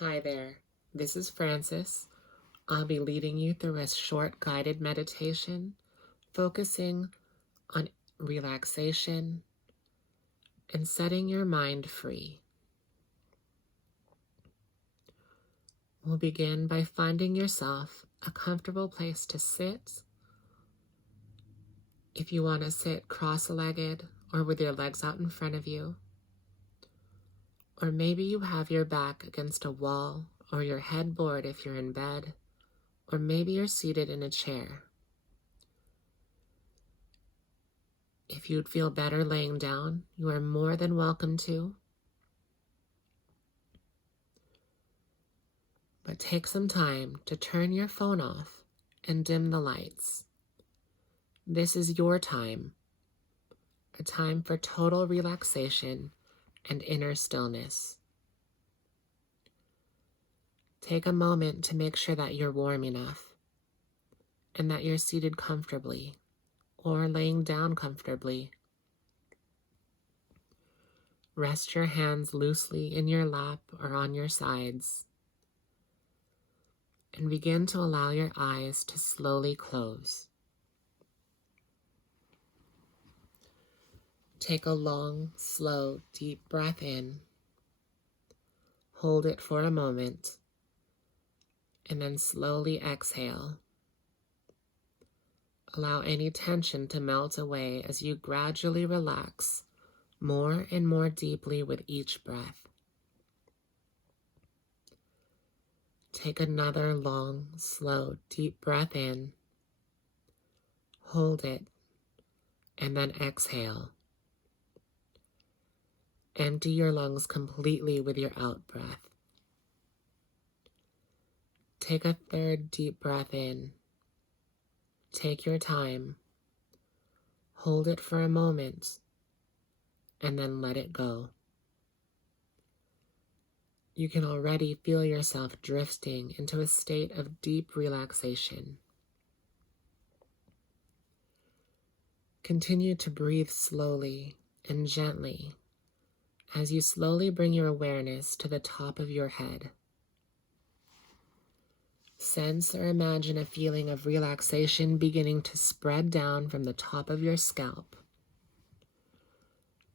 Hi there, this is Francis. I'll be leading you through a short guided meditation focusing on relaxation and setting your mind free. We'll begin by finding yourself a comfortable place to sit. If you want to sit cross-legged or with your legs out in front of you, or maybe you have your back against a wall or your headboard if you're in bed, or maybe you're seated in a chair. If you'd feel better laying down, you are more than welcome to. But take some time to turn your phone off and dim the lights. This is your time, a time for total relaxation and inner stillness. Take a moment to make sure that you're warm enough and that you're seated comfortably or laying down comfortably. Rest your hands loosely in your lap or on your sides and begin to allow your eyes to slowly close. Take a long, slow, deep breath in. Hold it for a moment, and then slowly exhale. Allow any tension to melt away as you gradually relax more and more deeply with each breath. Take another long, slow, deep breath in. Hold it, and then exhale. Empty your lungs completely with your out breath. Take a third deep breath in. Take your time. Hold it for a moment, and then let it go. You can already feel yourself drifting into a state of deep relaxation. Continue to breathe slowly and gently as you slowly bring your awareness to the top of your head. Sense or imagine a feeling of relaxation beginning to spread down from the top of your scalp.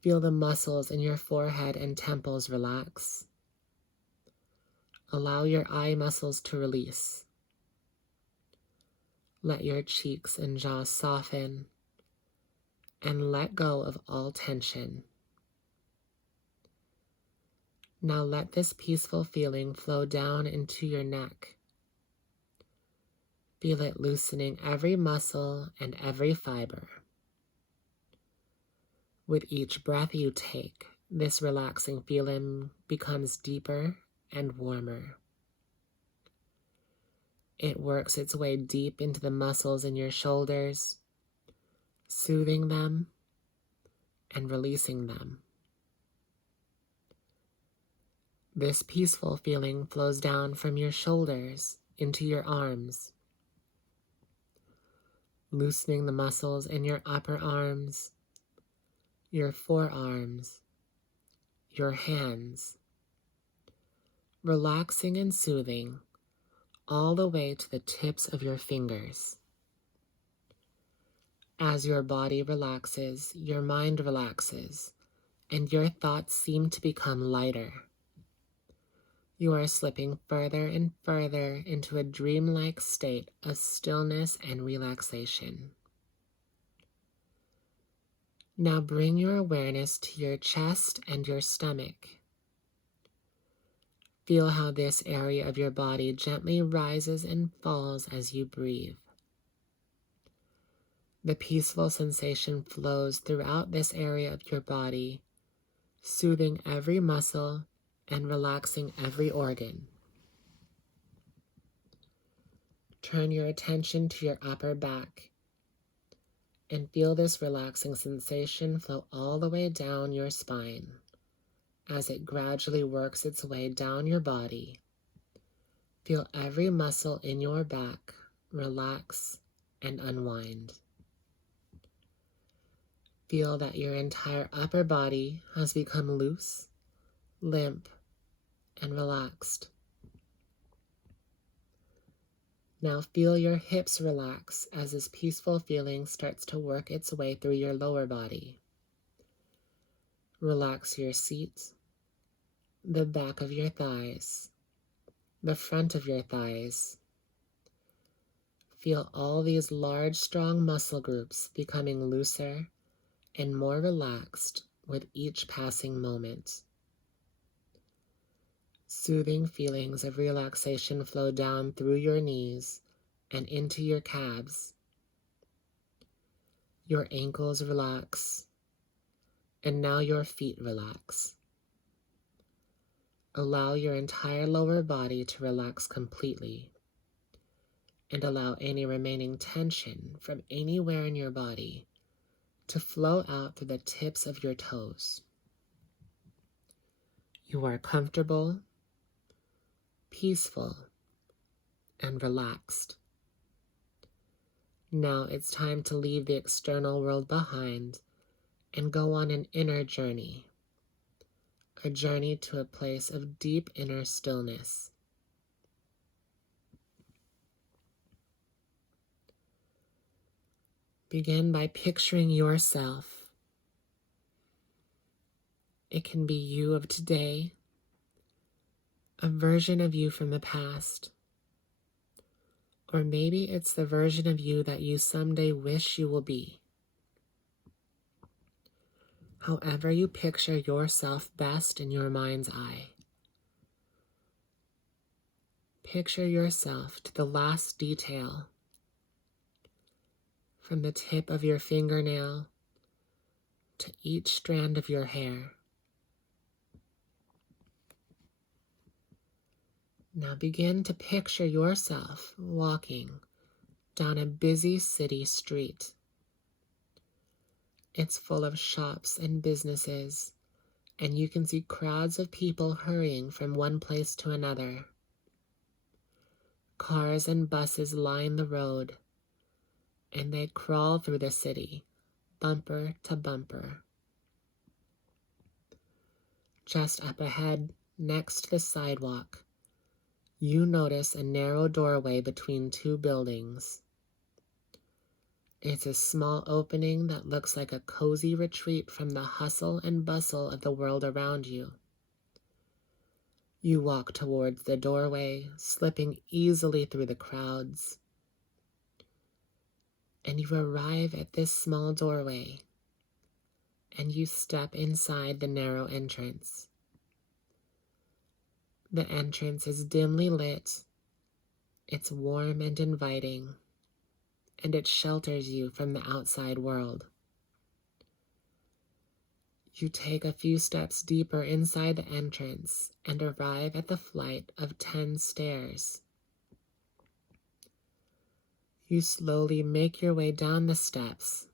Feel the muscles in your forehead and temples relax. Allow your eye muscles to release. Let your cheeks and jaw soften and let go of all tension. Now let this peaceful feeling flow down into your neck. Feel it loosening every muscle and every fiber. With each breath you take, this relaxing feeling becomes deeper and warmer. It works its way deep into the muscles in your shoulders, soothing them and releasing them. This peaceful feeling flows down from your shoulders into your arms, loosening the muscles in your upper arms, your forearms, your hands, relaxing and soothing all the way to the tips of your fingers. As your body relaxes, your mind relaxes, and your thoughts seem to become lighter. You are slipping further and further into a dreamlike state of stillness and relaxation. Now bring your awareness to your chest and your stomach. Feel how this area of your body gently rises and falls as you breathe. The peaceful sensation flows throughout this area of your body, soothing every muscle and relaxing every organ. Turn your attention to your upper back and feel this relaxing sensation flow all the way down your spine as it gradually works its way down your body. Feel every muscle in your back relax and unwind. Feel that your entire upper body has become loose, limp, and relaxed. Now feel your hips relax as this peaceful feeling starts to work its way through your lower body. Relax your seat, the back of your thighs, the front of your thighs. Feel all these large, strong muscle groups becoming looser and more relaxed with each passing moment. Soothing feelings of relaxation flow down through your knees and into your calves. Your ankles relax, and now your feet relax. Allow your entire lower body to relax completely, and allow any remaining tension from anywhere in your body to flow out through the tips of your toes. You are comfortable, peaceful, and relaxed. Now it's time to leave the external world behind and go on an inner journey, a journey to a place of deep inner stillness. Begin by picturing yourself. It can be you of today, a version of you from the past, or maybe it's the version of you that you someday wish you will be. However you picture yourself best in your mind's eye. Picture yourself to the last detail, from the tip of your fingernail to each strand of your hair. Now begin to picture yourself walking down a busy city street. It's full of shops and businesses, and you can see crowds of people hurrying from one place to another. Cars and buses line the road, and they crawl through the city, bumper to bumper. Just up ahead, next to the sidewalk, you notice a narrow doorway between two buildings. It's a small opening that looks like a cozy retreat from the hustle and bustle of the world around you. You walk towards the doorway, slipping easily through the crowds. And you arrive at this small doorway, and you step inside the narrow entrance. The entrance is dimly lit, it's warm and inviting, and it shelters you from the outside world. You take a few steps deeper inside the entrance and arrive at the flight of 10 stairs. You slowly make your way down the steps,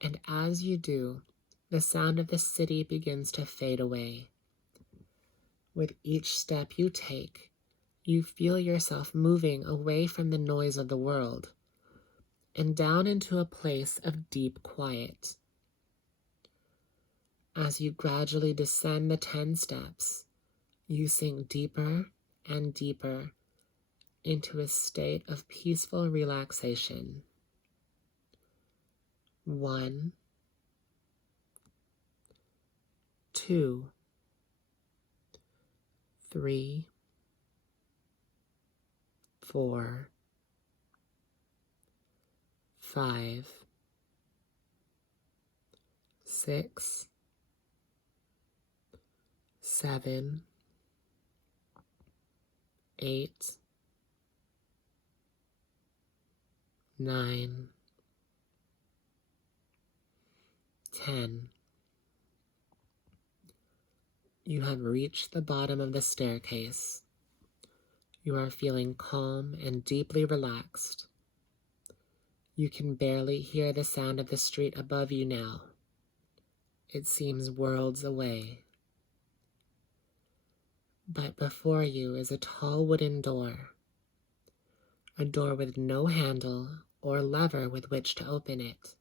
and as you do, the sound of the city begins to fade away. With each step you take, you feel yourself moving away from the noise of the world and down into a place of deep quiet. As you gradually descend the 10 steps, you sink deeper and deeper into a state of peaceful relaxation. 1, 2, 3, 4, 5, 6, 7, 8, 9, 10. You have reached the bottom of the staircase. You are feeling calm and deeply relaxed. You can barely hear the sound of the street above you now. It seems worlds away. But before you is a tall wooden door, a door with no handle or lever with which to open it.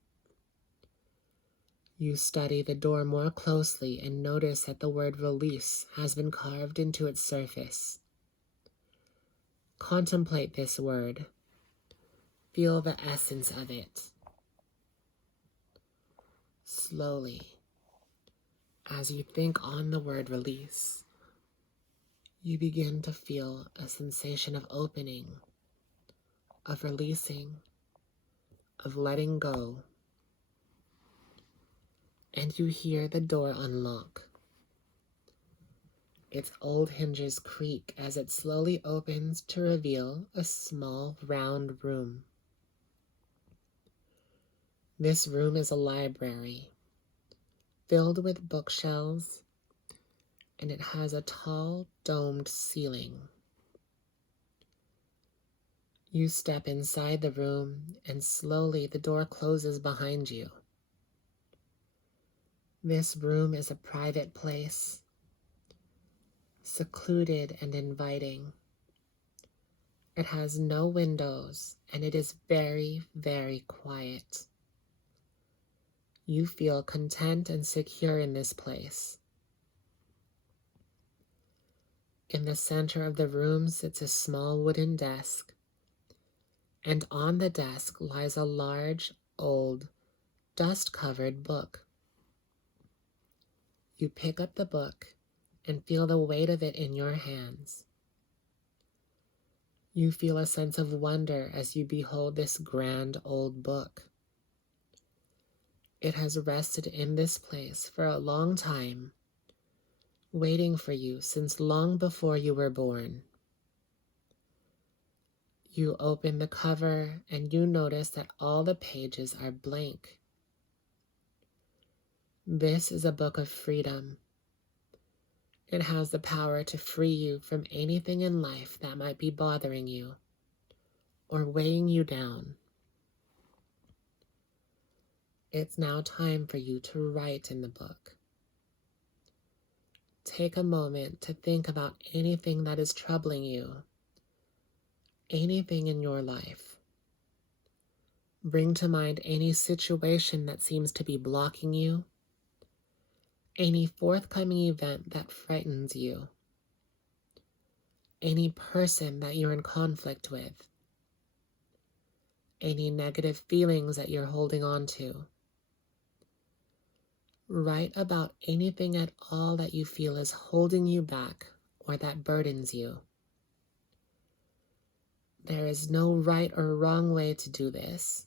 You study the door more closely and notice that the word release has been carved into its surface. Contemplate this word Feel the essence of it. Slowly, as you think on the word release, you begin to feel a sensation of opening, of releasing, of letting go, and you hear the door unlock. Its old hinges creak as it slowly opens to reveal a small, round room. This room is a library, filled with bookshelves, and it has a tall, domed ceiling. You step inside the room, and slowly the door closes behind you. This room is a private place, secluded and inviting. It has no windows, and it is very, very quiet. You feel content and secure in this place. In the center of the room sits a small wooden desk, and on the desk lies a large, old, dust-covered book. You pick up the book and feel the weight of it in your hands. You feel a sense of wonder as you behold this grand old book. It has rested in this place for a long time, waiting for you since long before you were born. You open the cover and you notice that all the pages are blank. This is a book of freedom. It has the power to free you from anything in life that might be bothering you or weighing you down. It's now time for you to write in the book. Take a moment to think about anything that is troubling you, anything in your life. Bring to mind any situation that seems to be blocking you, any forthcoming event that frightens you, any person that you're in conflict with, any negative feelings that you're holding on to. Write about anything at all that you feel is holding you back or that burdens you. There is no right or wrong way to do this.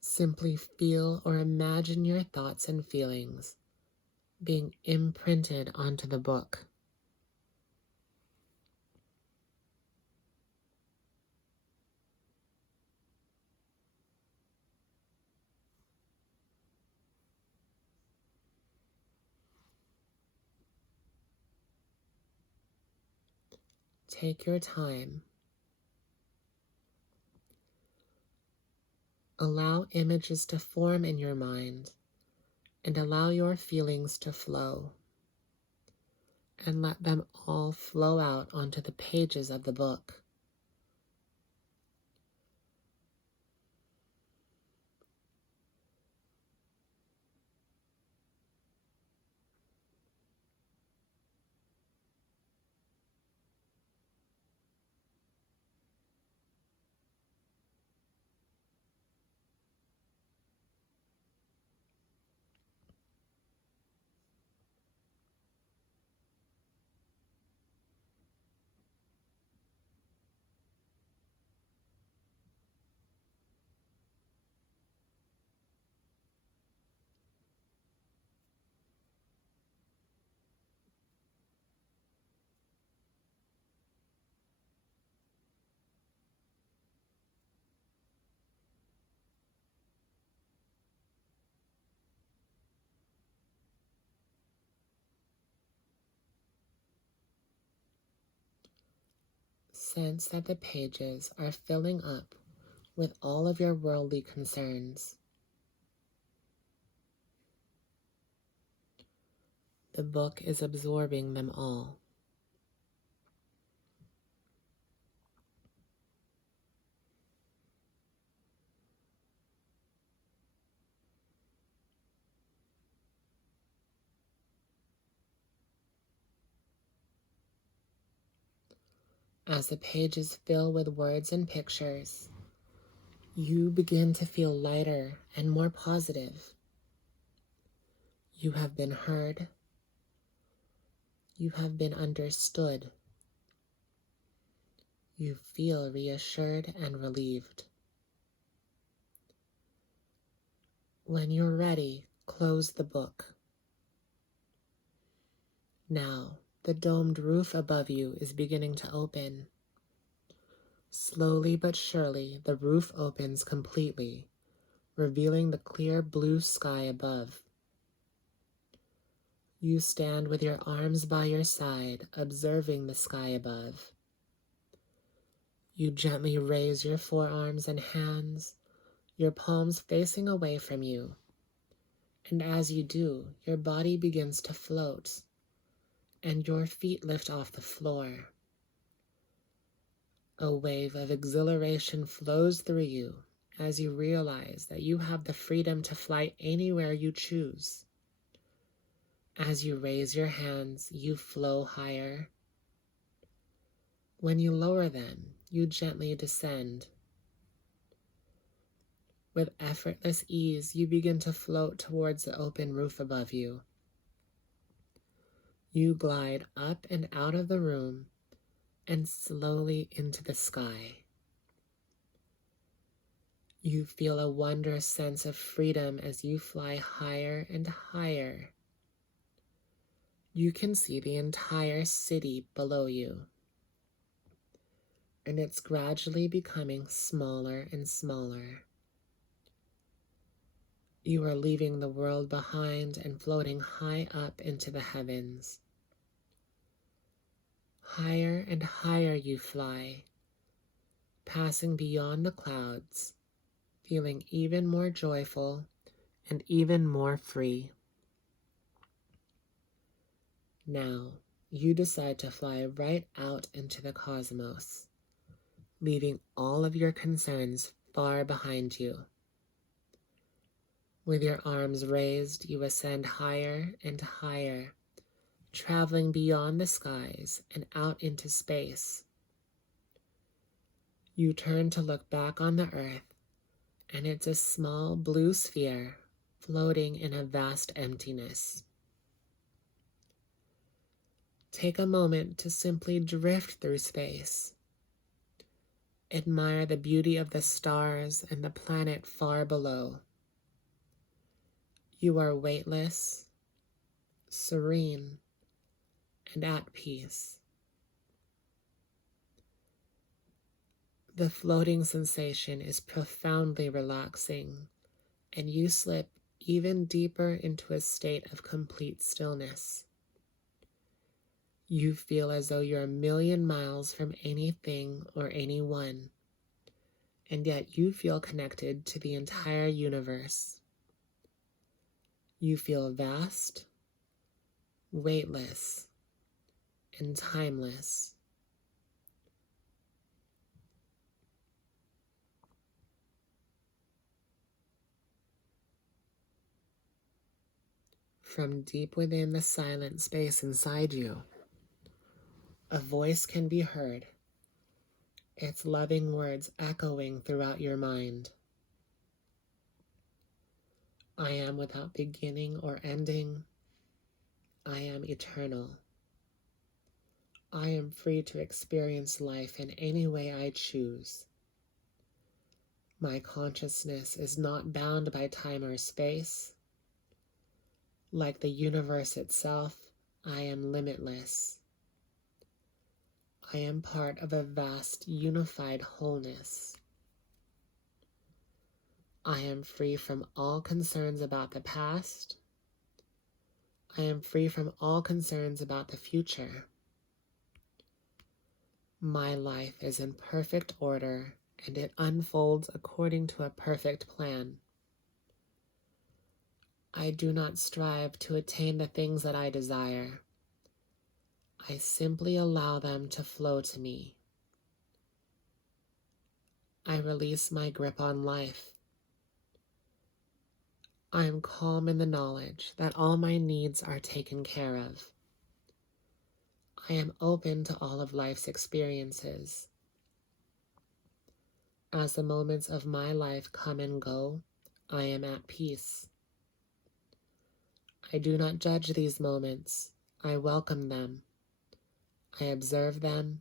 Simply feel or imagine your thoughts and feelings being imprinted onto the book. Take your time. Allow images to form in your mind and allow your feelings to flow. And let them all flow out onto the pages of the book. Sense that the pages are filling up with all of your worldly concerns. The book is absorbing them all. As the pages fill with words and pictures, You begin to feel lighter and more positive. You have been heard. You have been understood. You feel reassured and relieved. When you're ready, close the book. Now, the domed roof above you is beginning to open. Slowly but surely, the roof opens completely, revealing the clear blue sky above. You stand with your arms by your side, observing the sky above. You gently raise your forearms and hands, your palms facing away from you. And as you do, your body begins to float, and your feet lift off the floor. A wave of exhilaration flows through you as you realize that you have the freedom to fly anywhere you choose. As you raise your hands, you flow higher. When you lower them, you gently descend. With effortless ease, you begin to float towards the open roof above you. You glide up and out of the room and slowly into the sky. You feel a wondrous sense of freedom as you fly higher and higher. You can see the entire city below you, and it's gradually becoming smaller and smaller. You are leaving the world behind and floating high up into the heavens. Higher and higher you fly, passing beyond the clouds, feeling even more joyful and even more free. Now, you decide to fly right out into the cosmos, leaving all of your concerns far behind you. With your arms raised, you ascend higher and higher, traveling beyond the skies and out into space. You turn to look back on the earth, and it's a small blue sphere floating in a vast emptiness. Take a moment to simply drift through space. Admire the beauty of the stars and the planet far below. You are weightless, serene, and at peace. The floating sensation is profoundly relaxing, and you slip even deeper into a state of complete stillness. You feel as though you're a million miles from anything or anyone, and yet you feel connected to the entire universe. You feel vast, weightless, and timeless. From deep within the silent space inside you, a voice can be heard, its loving words echoing throughout your mind. I am without beginning or ending. I am eternal. I am free to experience life in any way I choose. My consciousness is not bound by time or space. Like the universe itself, I am limitless. I am part of a vast, unified wholeness. I am free from all concerns about the past. I am free from all concerns about the future. My life is in perfect order, and it unfolds according to a perfect plan. I do not strive to attain the things that I desire. I simply allow them to flow to me. I release my grip on life. I am calm in the knowledge that all my needs are taken care of. I am open to all of life's experiences. As the moments of my life come and go, I am at peace. I do not judge these moments. I welcome them. I observe them,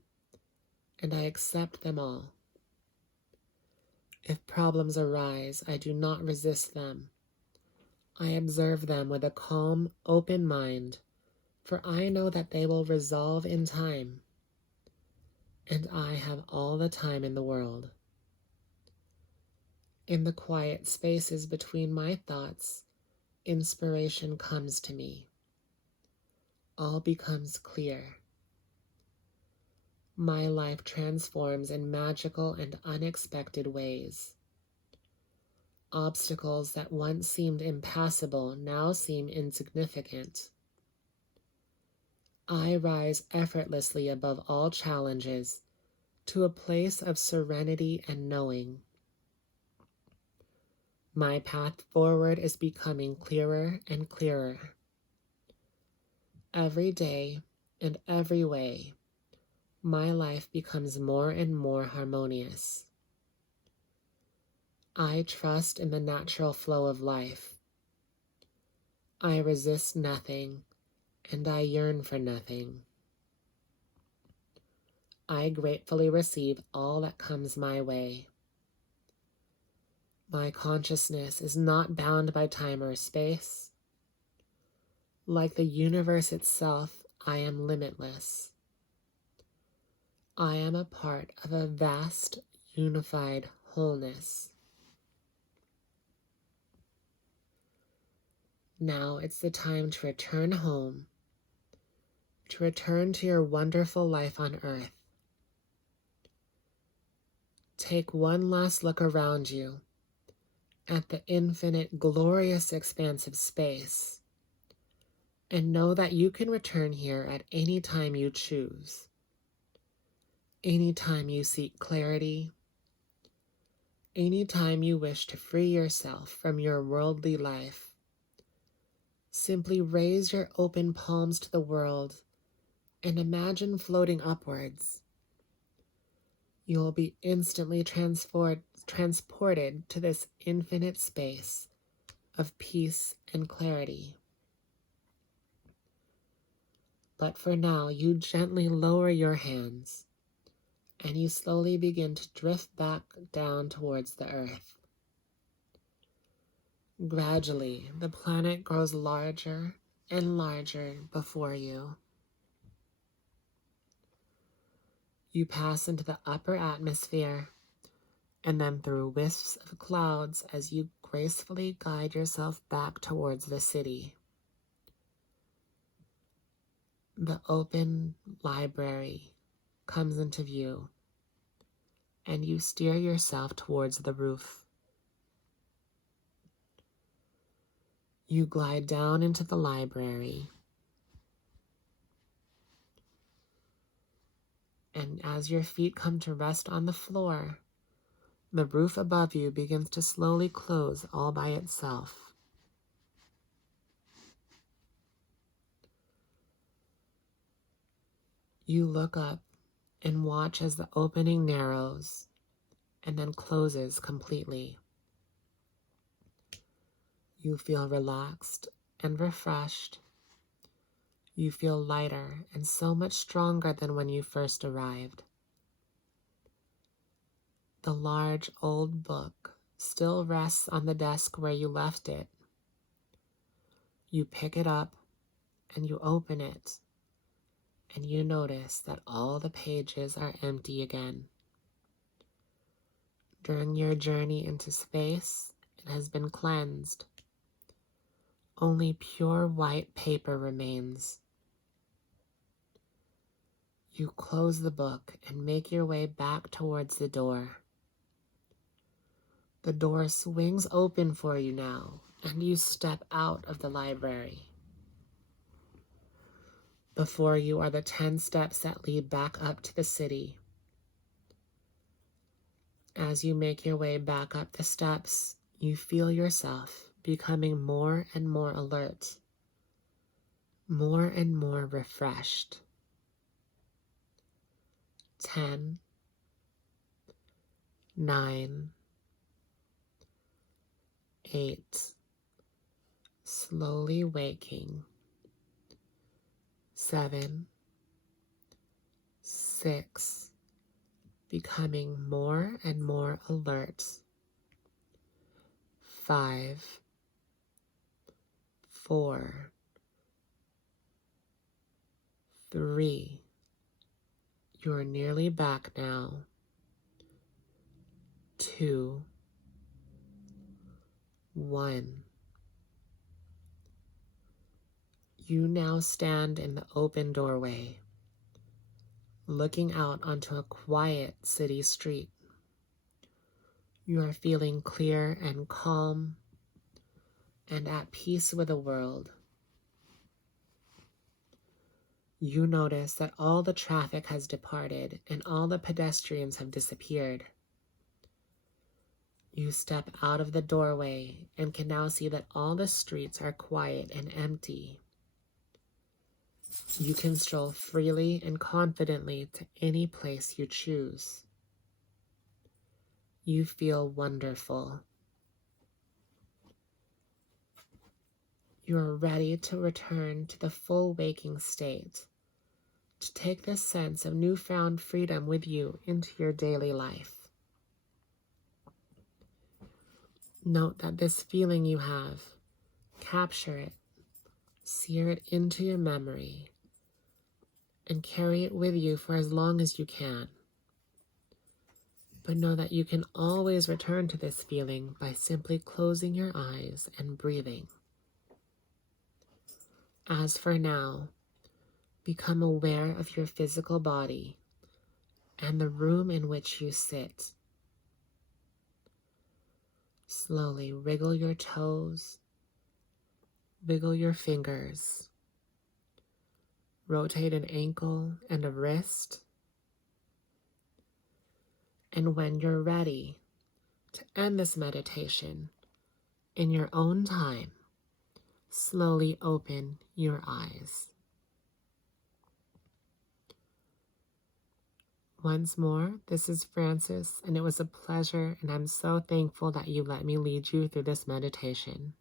and I accept them all. If problems arise, I do not resist them. I observe them with a calm, open mind, for I know that they will resolve in time, and I have all the time in the world. In the quiet spaces between my thoughts, inspiration comes to me. All becomes clear. My life transforms in magical and unexpected ways. Obstacles that once seemed impassable now seem insignificant. I rise effortlessly above all challenges to a place of serenity and knowing. My path forward is becoming clearer and clearer. Every day and every way, my life becomes more and more harmonious. I trust in the natural flow of life. I resist nothing, and I yearn for nothing. I gratefully receive all that comes my way. My consciousness is not bound by time or space. Like the universe itself, I am limitless. I am a part of a vast, unified wholeness. Now it's the time to return home, to return to your wonderful life on Earth. Take one last look around you at the infinite, glorious expanse of space, and know that you can return here at any time you choose. Anytime you seek clarity, anytime you wish to free yourself from your worldly life, simply raise your open palms to the world and imagine floating upwards. You will be instantly transported to this infinite space of peace and clarity. But for now, you gently lower your hands and you slowly begin to drift back down towards the earth. Gradually, the planet grows larger and larger before you. You pass into the upper atmosphere and then through wisps of clouds as you gracefully guide yourself back towards the city. The open library comes into view, and you steer yourself towards the roof. You glide down into the library, and as your feet come to rest on the floor, the roof above you begins to slowly close all by itself. You look up and watch as the opening narrows and then closes completely. You feel relaxed and refreshed. You feel lighter and so much stronger than when you first arrived. The large old book still rests on the desk where you left it. You pick it up and you open it, and you notice that all the pages are empty again. During your journey into space, it has been cleansed. Only pure white paper remains. You close the book and make your way back towards the door. The door swings open for you now, and you step out of the library. Before you are the 10 steps that lead back up to the city. As you make your way back up the steps, you feel yourself becoming more and more alert, more and more refreshed. 10, 9, 8, slowly waking, 7, 6, becoming more and more alert, 5, 4, 3, you're nearly back now, 2, 1. You now stand in the open doorway, looking out onto a quiet city street. You are feeling clear and calm and at peace with the world. You notice that all the traffic has departed and all the pedestrians have disappeared. You step out of the doorway and can now see that all the streets are quiet and empty. You can stroll freely and confidently to any place you choose. You feel wonderful. You are ready to return to the full waking state, to take this sense of newfound freedom with you into your daily life. Note that this feeling you have, capture it, sear it into your memory, and carry it with you for as long as you can. But know that you can always return to this feeling by simply closing your eyes and breathing. As for now, become aware of your physical body and the room in which you sit. Slowly wriggle your toes, wiggle your fingers, rotate an ankle and a wrist, and when you're ready to end this meditation in your own time, slowly open your eyes. Once more, this is Frances, and it was a pleasure, and I'm so thankful that you let me lead you through this meditation.